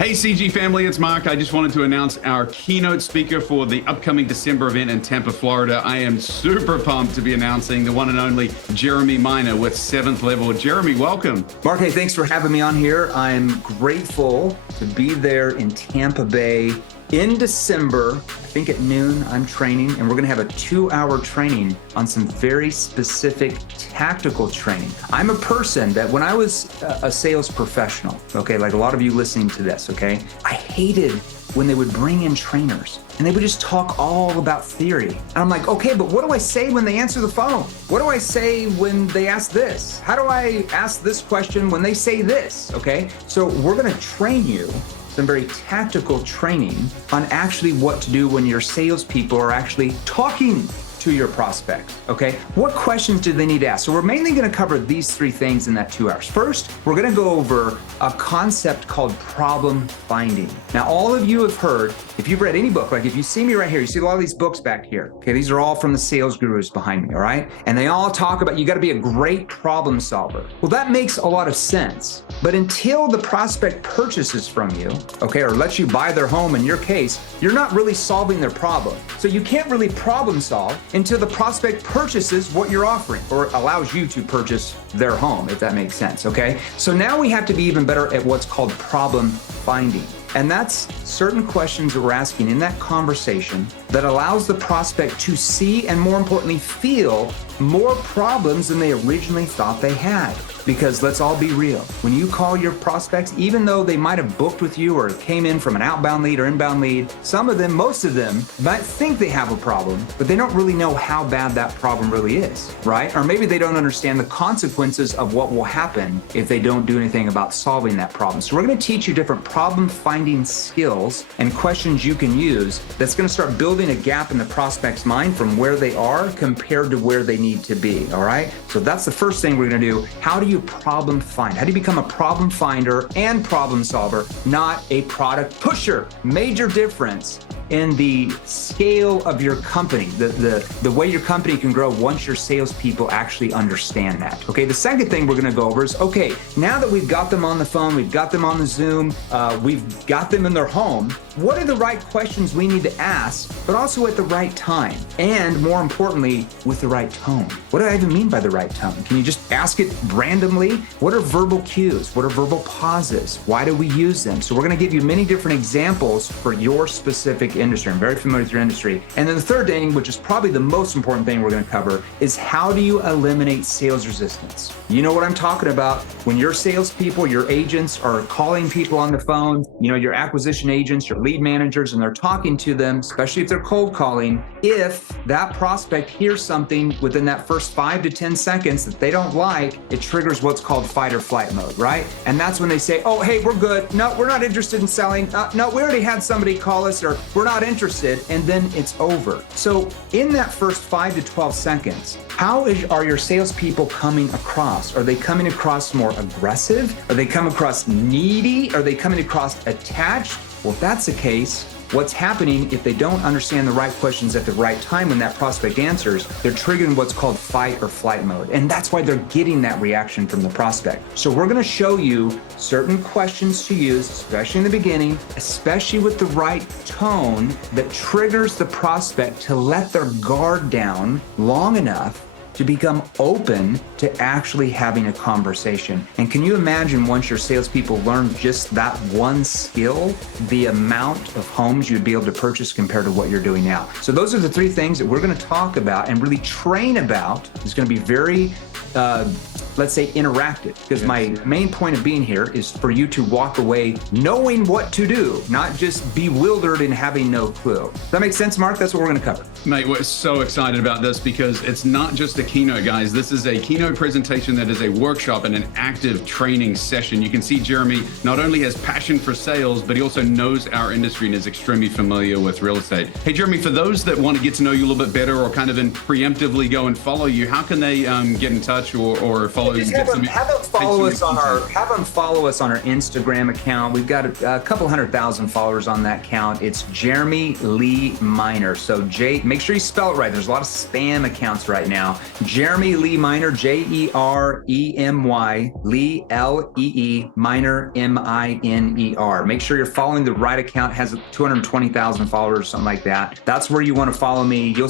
Hey CG family, it's Mark. I just wanted to announce our keynote speaker for the upcoming December event in Tampa, Florida. I am super pumped to be announcing the one and only Jeremy Miner with 7th Level. Jeremy, welcome. Mark, hey, thanks for having me on here. I'm grateful to be there in Tampa Bay in December. I think at noon, I'm training, and we're gonna have a 2-hour training on some very specific tactical training. I'm a person that when I was a sales professional, okay, like a lot of you listening to this, okay, I hated when they would bring in trainers and they would just talk all about theory. And I'm like, okay, but what do I say when they answer the phone? What do I say when they ask this? How do I ask this question when they say this, okay? So we're gonna train you some very tactical training on actually what to do when your salespeople are actually talking to your prospect, okay? What questions do they need to ask? So we're mainly gonna cover these 3 things in that 2 hours. First, we're gonna go over a concept called problem finding. Now, all of you have heard, if you've read any book, like if you see me right here, you see a lot of these books back here, okay? These are all from the sales gurus behind me, all right? And they all talk about you gotta be a great problem solver. Well, that makes a lot of sense, but until the prospect purchases from you, okay, or lets you buy their home in your case, you're not really solving their problem. So you can't really problem solve until the prospect purchases what you're offering or allows you to purchase their home, if that makes sense, okay? So now we have to be even better at what's called problem finding. And that's certain questions that we're asking in that conversation that allows the prospect to see and more importantly, feel more problems than they originally thought they had. Because let's all be real, when you call your prospects, even though they might have booked with you or came in from an outbound lead or inbound lead, some of them, most of them might think they have a problem, but they don't really know how bad that problem really is, right? Or maybe they don't understand the consequences of what will happen if they don't do anything about solving that problem. So we're gonna teach you different problem finding skills and questions you can use that's gonna start building a gap in the prospect's mind from where they are compared to where they need to be, all right? So that's the first thing we're gonna do. How do you problem find? How do you become a problem finder and problem solver, not a product pusher? Major difference in the scale of your company, the way your company can grow once your salespeople actually understand that. Okay, the second thing we're gonna go over is, okay, now that we've got them on the phone, we've got them on the Zoom, we've got them in their home, what are the right questions we need to ask, but also at the right time? And more importantly, with the right tone. What do I even mean by the right tone? Can you just ask it randomly? What are verbal cues? What are verbal pauses? Why do we use them? So we're gonna give you many different examples for your specific industry. I'm very familiar with your industry. And then the third thing, which is probably the most important thing we're gonna cover, is how do you eliminate sales resistance? You know what I'm talking about. When your salespeople, your agents are calling people on the phone, you know, your acquisition agents, your lead managers, and they're talking to them, especially if they're cold calling, if that prospect hears something within that first 5 to 10 seconds that they don't like, it triggers what's called fight or flight mode, right? And that's when they say, oh, hey, we're good. No, we're not interested in selling. No, we already had somebody call us, or we're not interested, and then it's over. So in that first 5 to 12 seconds, are your salespeople coming across? Are they coming across more aggressive? Are they coming across needy? Are they coming across attached? Well, if that's the case, what's happening if they don't understand the right questions at the right time when that prospect answers, they're triggering what's called fight or flight mode. And that's why they're getting that reaction from the prospect. So we're gonna show you certain questions to use, especially in the beginning, especially with the right tone that triggers the prospect to let their guard down long enough to become open to actually having a conversation. And can you imagine once your salespeople learn just that one skill, the amount of homes you'd be able to purchase compared to what you're doing now? So those are the 3 things that we're gonna talk about and really train about. It's gonna be very, let's say, interactive, because my main point of being here is for you to walk away knowing what to do, not just bewildered and having no clue. Does that make sense, Mark? That's what we're gonna cover. Mate, we're so excited about this because it's not just a keynote, guys. This is a keynote presentation that is a workshop and an active training session. You can see Jeremy not only has passion for sales, but he also knows our industry and is extremely familiar with real estate. Hey, Jeremy, for those that want to get to know you a little bit better or kind of preemptively go and follow you, how can they get in touch or follow follow. Just have them follow us on our Instagram account. We've got a couple 100,000 followers on that account. It's Jeremy Lee Minor. So make sure you spell it right. There's a lot of spam accounts right now. Jeremy Lee Minor, Jeremy, Lee Lee, Minor Miner. Make sure you're following the right account. It has 220,000 followers, something like that. That's where you want to follow me. You'll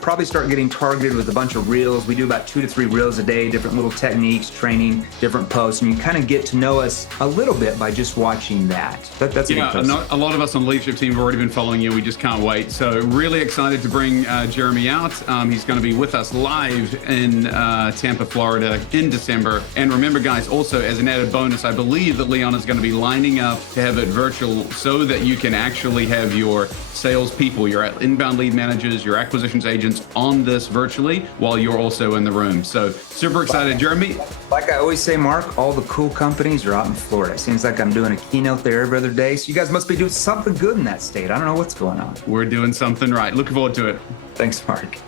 probably start getting targeted with a bunch of reels. We do about 2 to 3 reels a day, different little techniques, training, different posts, and you kind of get to know us a little bit by just watching that. That's a lot of us on the leadership team have already been following you. We just can't wait. So really excited to bring Jeremy out. He's going to be with us live in Tampa, Florida in December. And remember, guys, also as an added bonus, I believe that Leon is going to be lining up to have it virtual so that you can actually have your salespeople, your inbound lead managers, your acquisitions agents on this virtually while you're also in the room. So super excited, Jeremy. Like I always say, Mark, all the cool companies are out in Florida. It seems like I'm doing a keynote there every other day. So you guys must be doing something good in that state. I don't know what's going on. We're doing something right. Looking forward to it. Thanks, Mark.